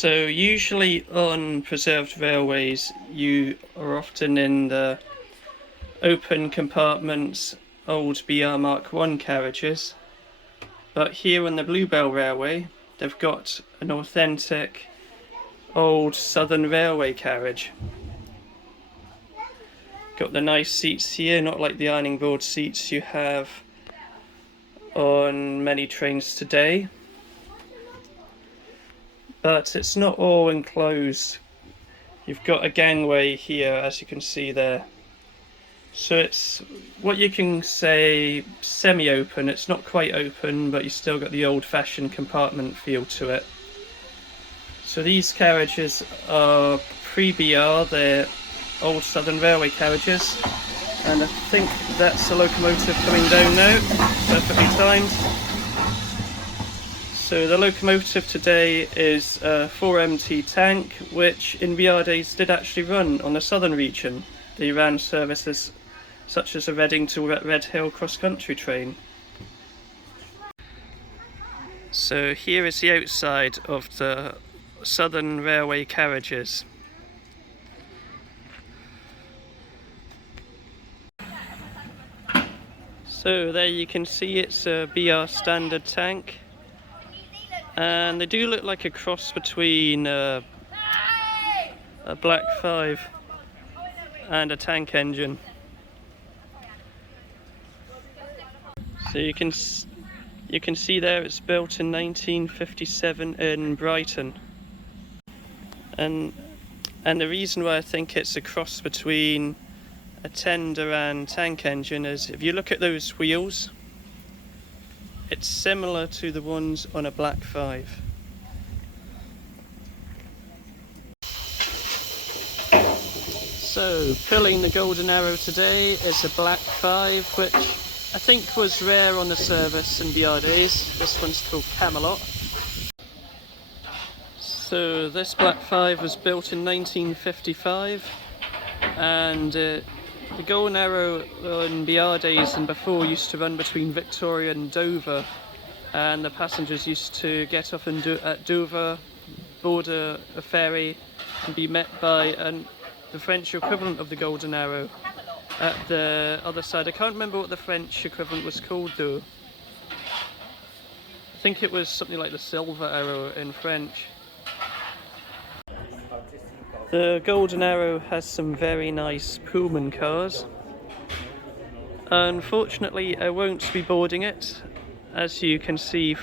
So usually on preserved railways you are often in the open compartments old BR Mark 1 carriages, but here on the Bluebell Railway they've got an authentic old Southern Railway carriage. Got the nice seats here, not like the ironing board seats you have on many trains today. But it's not all enclosed. You've got a gangway here, as you can see there. So it's what you can say semi-open. It's not quite open, but you still got the old-fashioned compartment feel to it. So these carriages are pre-BR, they're old Southern Railway carriages. And I think that's the locomotive coming down now, perfectly timed. So the locomotive today is a 4MT tank, which in BR days did actually run on the southern region. They ran services such as a Reading to Red Hill cross-country train. So here is the outside of the Southern Railway carriages. So there you can see it's a BR standard tank, and they do look like a cross between a Black 5 and a tank engine. So you can see there it's built in 1957 in Brighton, and the reason why I think it's a cross between a tender and tank engine is if you look at those wheels, it's similar to the ones on a Black 5. So pulling the Golden Arrow today is a Black 5, which I think was rare on the service in BR days. This one's called Camelot. So this Black 5 was built in 1955, and the Golden Arrow in BR days and before used to run between Victoria and Dover, and the passengers used to get off at Dover, board a ferry and be met by the French equivalent of the Golden Arrow at the other side. I can't remember what the French equivalent was called though. I think it was something like the Silver Arrow in French. The Golden Arrow has some very nice Pullman cars. Unfortunately, I won't be boarding it. As you can see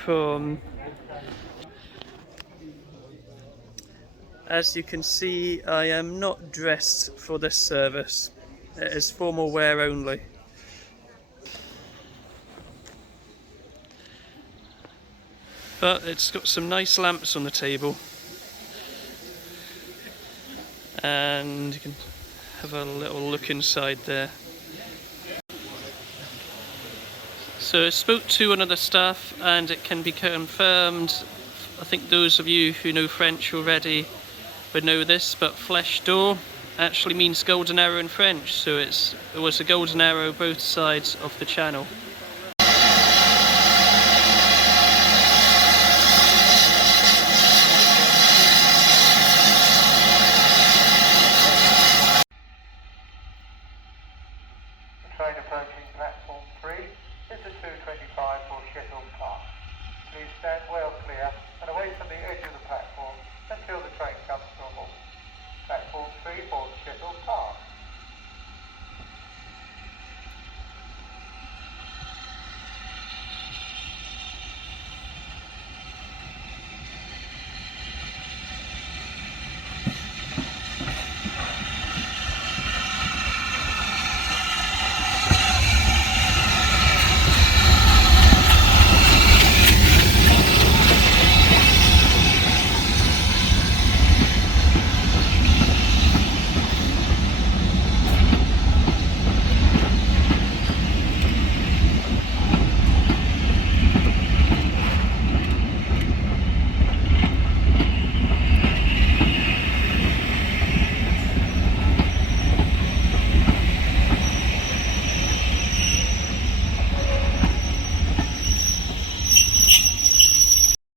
I am not dressed for this service. It is formal wear only. But it's got some nice lamps on the table. And you can have a little look inside there. So I spoke to one of the staff and it can be confirmed. I think those of you who know French already would know this, but Flèche d'Or actually means Golden Arrow in French, so it was a Golden Arrow both sides of the channel. Train approaching platform 3 is the 225 for Sheffield Park. Please stand well.